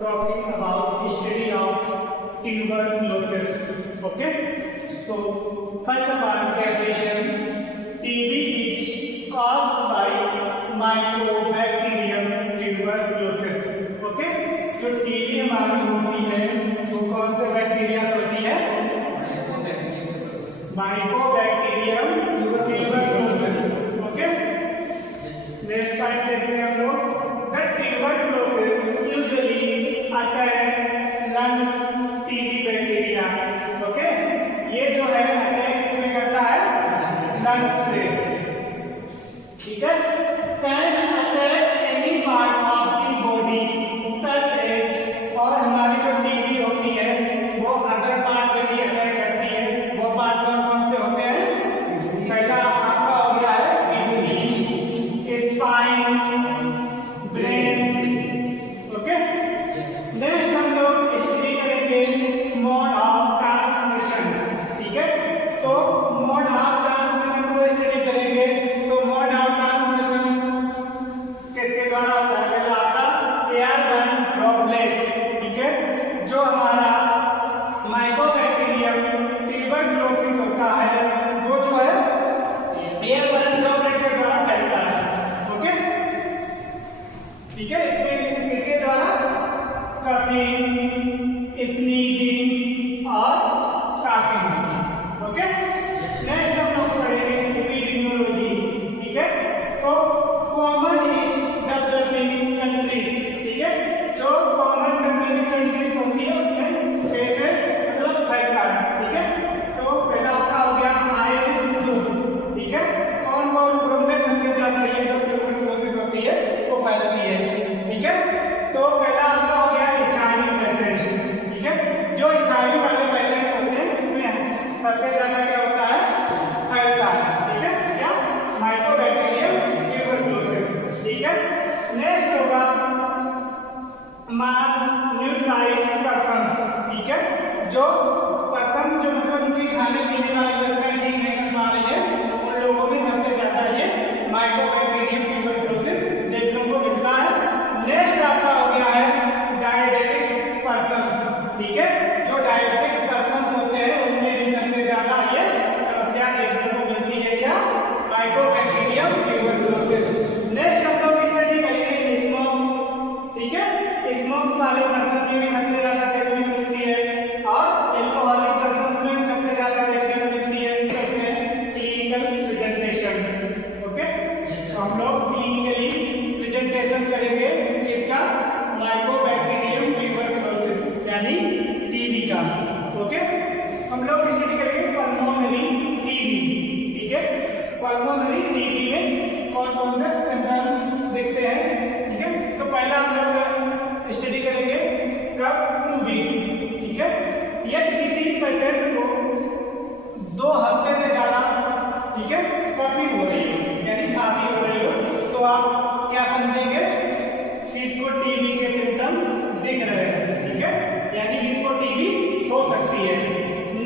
talking about the study of tuberculosis. Okay, so first of all, definition: TB is caused by Mycobacterium tuberculosis. Okay, जो TB हमारी होती है वो कौन से बैक्टीरिया होती है? Mycobacterium tuberculosis. Okay, next point देखते हैं हम लोग. The tuberculosis usually attack lungs TB bacteria. Okay, ये जो है अटैक किसमें करता है? लंग्स से. ठीक है. Can attack any part of the body such as, और हमारी जो TB होती है वो अदर पार्ट पे भी अटैक करती है. वो पार्ट कौन से होते हैं? पहला आपका हो गया है kidney, spine, brain. Okay, next हम लोग स्टडी करेंगे मोड ऑफ ट्रांसमिशन. ठीक है, तो मोड ऑफ ट्रांसमिशन को स्टडी करेंगे. तो मोड ऑफ ट्रांसमिशन किसके द्वारा होता है? पहला आपका एयरबोर्न ड्रॉपलेट. ठीक है, जो हमारा माइकोबैक्टीरियम ट्यूबरक्लोसिस होता है वो जो है एयरबोर्न ड्रॉपलेट के द्वारा फैलता है. ओके, ठीक है. इसमें किसके द्वारा? कफिंग, स्नीजिंग और टॉकिंग. ओके, नेक्स्ट हम लोग पढ़ेंगे एपिडेमियोलॉजी. ठीक है, तो कॉमन इज डेवलपिंग कंट्रीज. ठीक है, जो कॉमन डेवलपिंग कंट्रीज होती है उसमें कैसे मतलब फैलता है. ठीक है, तो पहला आपका हो गया आयरन ग्रुप. ठीक है, कौन कौन ग्रुप में सबसे ज्यादा ये जो ट्यूबरक्लोसिस होती है वो फैलती है. ठीक है, तो पहला आपका हो गया एचआईवी पेशेंट. ठीक है, जो एचआईवी वाले पेशेंट होते हैं इसमें सबसे ज्यादा क्या होता है? फैलता है. ठीक है, क्या? Mycobacterium tuberculosis. ठीक है, नेक्स्ट होगा न्यूट्राइड पर्सन्स. ठीक है, जो पर्सन जो मतलब उनकी खाने पीने वाली व्यवस्था ठीक नहीं कर पा रही है उन लोगों में सबसे ज्यादा ये माइकोबैक्टीरियम ट्यूबरक्लोसिस देखने को मिलता है. नेक्स्ट आपका हो गया है डायबिटिक पर्सन्स. ठीक है, जो डायबिटिक पर्सन्स होते हैं उनमें भी सबसे ज्यादा ये समस्या देखने को मिलती है. क्या? Mycobacterium tuberculosis. नेक्स्ट हम लोग स्टडी करेंगे स्मोक्स. ठीक है, स्मोक्स वाले पर्सन में भी सबसे ज्यादा देखने को मिलती है और एल्कोहलिक पर्सन में भी सबसे ज्यादा देखने को मिलती है. Clinical presentation. ओके, हम लोग क्लिनिकली प्रेजेंटेशन करेंगे इसका माइकोबैक्टीरियम ट्यूबरक्लोसिस यानी टीबी का. ओके, हम लोग स्टडी करेंगे पल्मोनरी टीबी. ठीक है, पल्मोनरी टीबी में कौन कौन से सिम्टम्स दिखते हैं. ठीक है, तो पहला हम लोग स्टडी करेंगे कब 2 वीक्स. ठीक है, यदि किसी पेशेंट को 2 हफ्ते से ज्यादा ठीक है कफिंग हो रही हो यानी खांसी हो रही हो तो आप क्या समझेंगे? इसको टीबी के सिम्टम्स दिख रहे हैं. ठीक है, यानी इसको टीबी हो सकती है.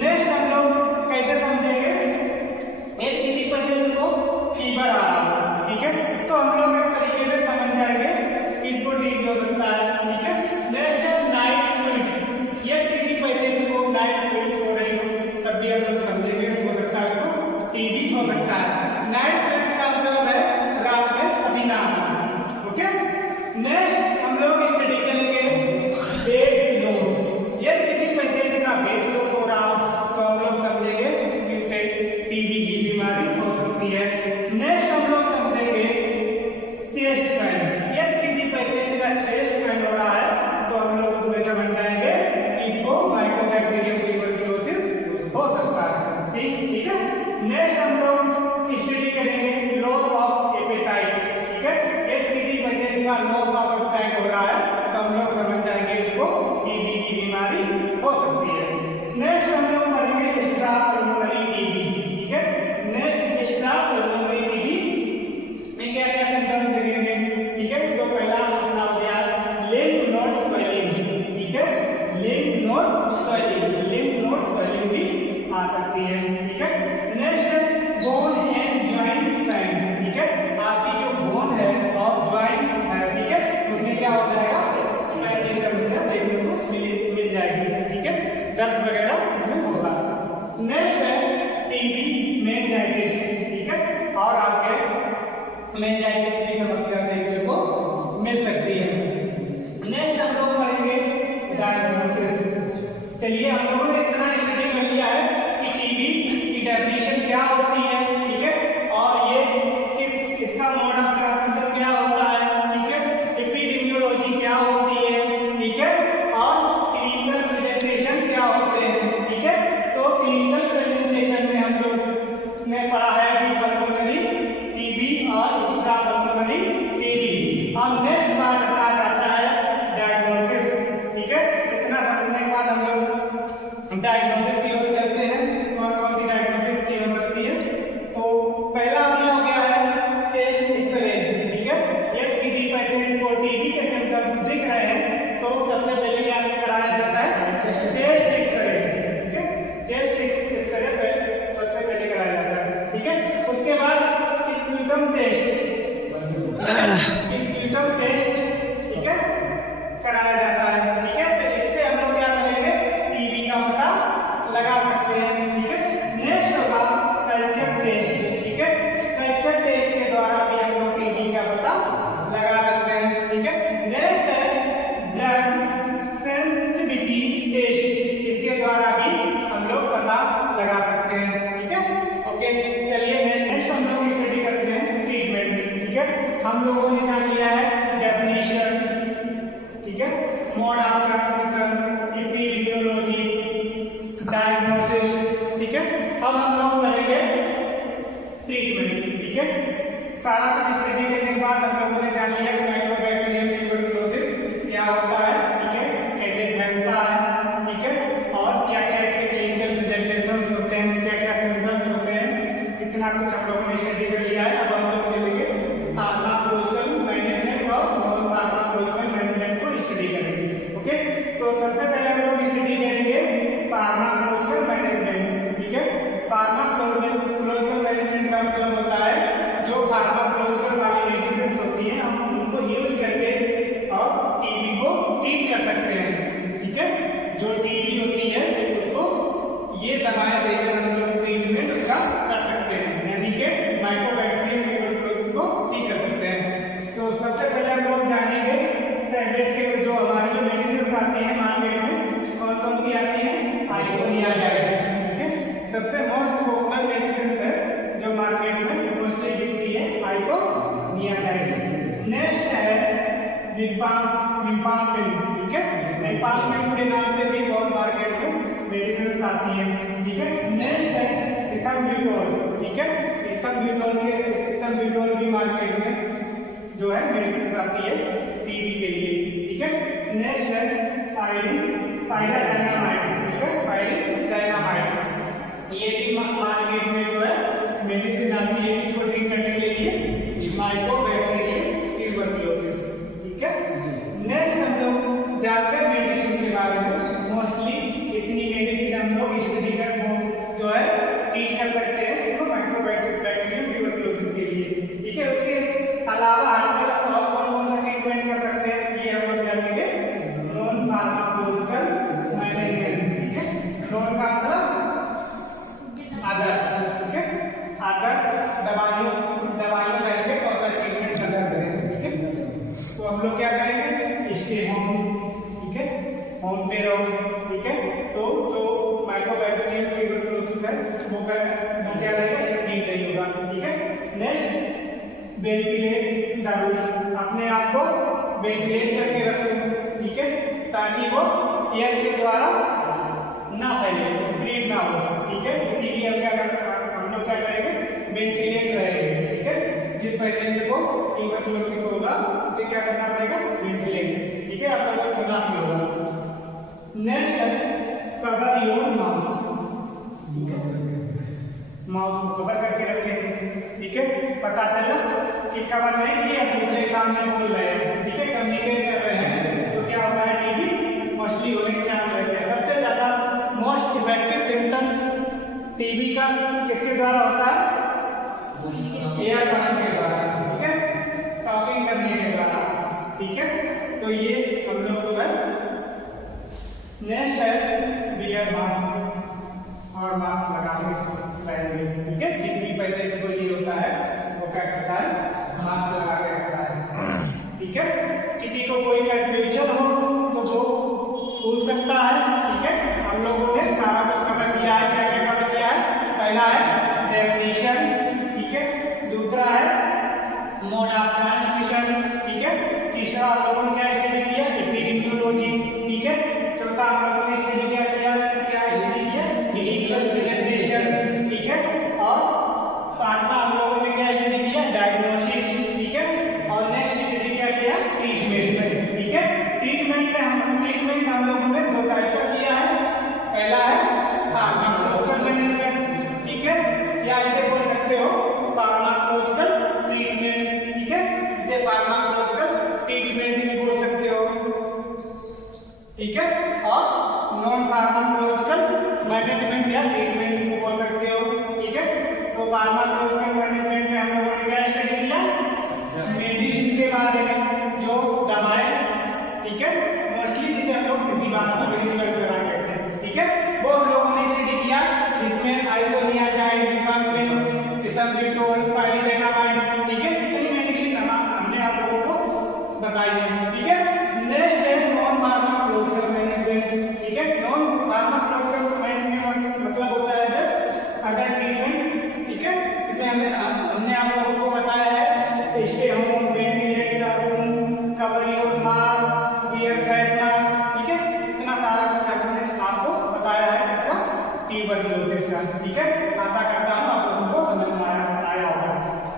नेक्स्ट हम लोग कैसे समझेंगे? एक किसी पेशेंट को फीवर आ रहा है. ठीक है, तो हम लोग एक तरीके से समझ जाएंगे कि इसको टीबी हो सकता है. ठीक है, नेक्स्ट है नाइट स्वेट्स. ये किसी पेशेंट को नाइट स्वेट्स हो रही हो तब भी हम लोग समझेंगे हो सकता है इसको टीबी हो सकता है. नाइट स्वेट का मतलब है रात में पसीना आना. ओके, नेक्स्ट हम लोग स्टडी करेंगे वेट लॉस. ये किसी पेशेंट का वेट लॉस हो रहा हो तो हम लोग समझेंगे कि उसे टीबी की बीमारी हो सकती है. नेक्स्ट हम लोग समझेंगे चेस्ट पेन. ये किसी पेशेंट का चेस्ट पेन हो रहा है तो हम लोग उसमें समझ जाएंगे कि इसको माइकोबैक्टीरियम ट्यूबरक्लोसिस हो सकता है. ठीक है, नेक्स्ट हम लोग स्टडी करेंगे लॉस ऑफ एपेटाइट. ठीक है, एक किसी पेशेंट का लॉस ऑफ एपेटाइट हो रहा है तो हम लोग समझ जाएंगे इसको टीबी की बीमारी हो सकती है. नेक्स्ट हम लोग पढ़ेंगे एक्स्ट्रा पल्मोनरी टीबी. ठीक है, नेक्स्ट एक्स्ट्रा पल्मोनरी टीबी में क्या क्या सिम्टम्स देखेंगे. ठीक है, तो पहला अपना हो गया लिम्फ नोड स्वेलिंग. ठीक है, lymph node swelling. Lymph node swelling भी आ सकती है. ठीक है, next bone and joint pain. ठीक है, आपकी जो बोन है और जॉइंट है ठीक है उसमें क्या हो जाएगा? पेन की समस्या और नेक्स्ट पार्ट अपना जाता है डायग्नोसिस। ठीक है, इतना समझने के बाद हम लोग डायग्नोसिस की ओर चलते हैं। कौन कौन सी डायग्नोसिस की हो सकती है? तो पहला अपना हो गया है चेस्ट एक्सरे। ठीक है, यदि किसी पेशेंट को टीबी के सिम्टम्स दिख रहे हैं तो सबसे पहले क्या कराया जाता है? Chest x-ray. ठीक है, चेस्ट एक्सरे सबसे पहले कराया जाता है। ठीक है, उसके बाद स्प्यूटम टेस्ट, स्प्यूटम टेस्ट ठीक है कराया जाता है। ठीक है, तो इससे हम लोग क्या करेंगे? टीबी का पता लगा सकते हैं। ठीक है, नेक्स्ट होगा कल्चर टेस्ट। ठीक है, कल्चर टेस्ट के द्वारा भी हम लोग टीबी का पता लगा सकते हैं। ठीक है, नेक्स्ट है ड्रग सेंसिटिविटी टेस्ट, इसके द्वारा भी हम लोग पता लगा सकते हैं। ठीक है, ओके, चलिए नेक्स्ट हम लोग स्टडी करते हैं ट्रीटमेंट। ठीक है, हम लोगों ने क्या किया है? डेफिनेशन, ठीक है, mode of transmission, epidemiology, diagnosis. ठीक है, अब हम लोग करेंगे ट्रीटमेंट। ठीक है, सारा कुछ स्टडी करने के बाद हम लोगों ने जान लिया कि माइक्रोबैक्टीरियम ट्यूबरकुलोसिस क्या होता है। ठीक है, कैसे फैलता है। ठीक है, और क्या क्या इसके क्लिनिकल प्रेजेंटेशंस होते हैं, क्या क्या सिम्टम्स होते हैं, इतना कुछ हम लोगों ने स्टडी कर लिया है। अब हम लोग चलेंगे फार्माकोलॉजिकल मैनेजमेंट और नॉन फार्माकोलॉजिकल मैनेजमेंट को स्टडी करेंगे। ओके, तो सबसे पहले हम लोग स्टडी करेंगे फार्माकोलॉजिकल मैनेजमेंट। ठीक है, फार्माकोलॉजिकल मैनेजमेंट का मतलब होता है जो फार्माकोलॉजिकल वाली मेडिसिन होती हैं हम उनको यूज करके और टीबी को ट्रीट कर सकते हैं। ठीक है, जो टीबी होती है उसको ये दवाएं देकर हम लोग ट्रीटमेंट उसका कर सकते हैं, यानी कि माइक्रोबैक्टीरियम ट्यूबरकुलोसिस को ठीक कर सकते हैं। तो सबसे पहले हम लोग जानेंगे टैबलेट के जो हमारी जो मेडिसिन आती है मार्केट में कौन कौन सी आती है? आइसोनियाजाइड। ठीक है, सबसे मोस्ट पॉपुलर मेडिसिन है जो मार्केट में मोस्टली बिकती है आइसोनियाजाइड। नेक्स्ट है रिफाम्पिन। ठीक है, रिफाम्पिन के नाम से भी बहुत मार्केट में मेडिसिन आती है। ठीक है, नेक्स्ट है इथम्ब्यूटोल। ठीक है, इथम्ब्यूटोल भी मार्केट में जो है मेडिसिन आती है टीबी के लिए। ठीक है, नेक्स्ट है पायराडायनामाइड। ठीक है, पायराडायनामाइड ये भी मार्केट में जो है मेडिसिन आती है इसको ट्रीट करने के लिए माइक्रोबैक्टीरियम ट्यूबरकुलोसिस। ठीक है, नेक्स्ट हम लोग जानते हैं मेडिसिन के बारे में। मोस्टली इतनी मेडिसिन हम लोग स्टडी कर जो है ट्रीट कर सकते हैं इसको माइक्रोबैक्टीरियम ट्यूबरकुलोसिस के लिए। ठीक है, उसके अलावा आजकल और कौन सा ट्रीटमेंट कर सकते हैं ये हम लोग जानेंगे नॉन फार्माकोलॉजिकल मैनेजमेंट। ठीक है, नॉन का मतलब अदर। ठीक है, अदर दवाइयों करके कौन सा ट्रीटमेंट कर सकते हैं। ठीक है, तो हम लोग क्या करेंगे? Stay home. ठीक है, होम पे रहो। ठीक है, तो जो माइक्रोबैक्टीरियम ट्यूबरकुलोसिस है वो क्या रहेगा? ठीक नहीं होगा। ठीक है, नेक्स्ट वेंटिलेट दारू, अपने आप को वेंटिलेट करके रखो। ठीक है, ताकि वो एयर के द्वारा ना फैले, स्प्रेड ना हो। ठीक है, इसीलिए हम लोग क्या करेंगे? वेंटिलेट रहेंगे। ठीक है, जिस पेशेंट को ट्यूबरकुलोसिस होगा उसे क्या करना पड़ेगा? वेंटिलेट। ठीक है, आप लोगों को सुना भी होगा। नेक्स्ट है कवर योर माउथ। माउथ को कवर करके रखेंगे। ठीक है, पता चला कि कवर नहीं किया दूसरे सामने बोल रहे हैं। ठीक है, कम्युनिकेट कर रहे हैं तो क्या होता है? टीबी मोस्टली होने के चांस रहते हैं। सबसे ज्यादा मोस्ट इफेक्टिव सिम्टम्स टीबी का किसके द्वारा होता है? एयर बर्न के द्वारा। ठीक है, टॉकिंग करने के द्वारा। ठीक है, तो ये हम लोग जो है नेक्स्ट है वियर मास्क और मास्क लगा के पहनेंगे। ठीक है, जितनी पेशेंट को ये होता है वो क्या करता है? मास्क लगा के रखता है। ठीक है, किसी को कोई कंफ्यूजन हो तो वो पूछ सकता है। ठीक है, हम लोगों ने सारा कुछ कवर किया है। क्या क्या कवर किया है? पहला है डेफिनेशन। ठीक है, दूसरा है मोड ऑफ ट्रांसमिशन। ठीक है, तीसरा हम लोगों ने क्या स्टडी किया? एपिडेमियोलॉजी। ठीक है, चौथा हम लोगों ने स्टडी क्या स्टडी किया? Clinical presentation. ठीक है, और पांचवा हम लोगों ने क्या स्टडी किया? डायग्नोसिस। ठीक है, और नेक्स्ट स्टडी क्या किया? ट्रीटमेंट में, ठीक है। ट्रीटमेंट हम लोगों ने दो टाइप का किया है। पहला है फार्माकोलॉजिकल मैनेजमेंट, ठीक है, या इसे बोल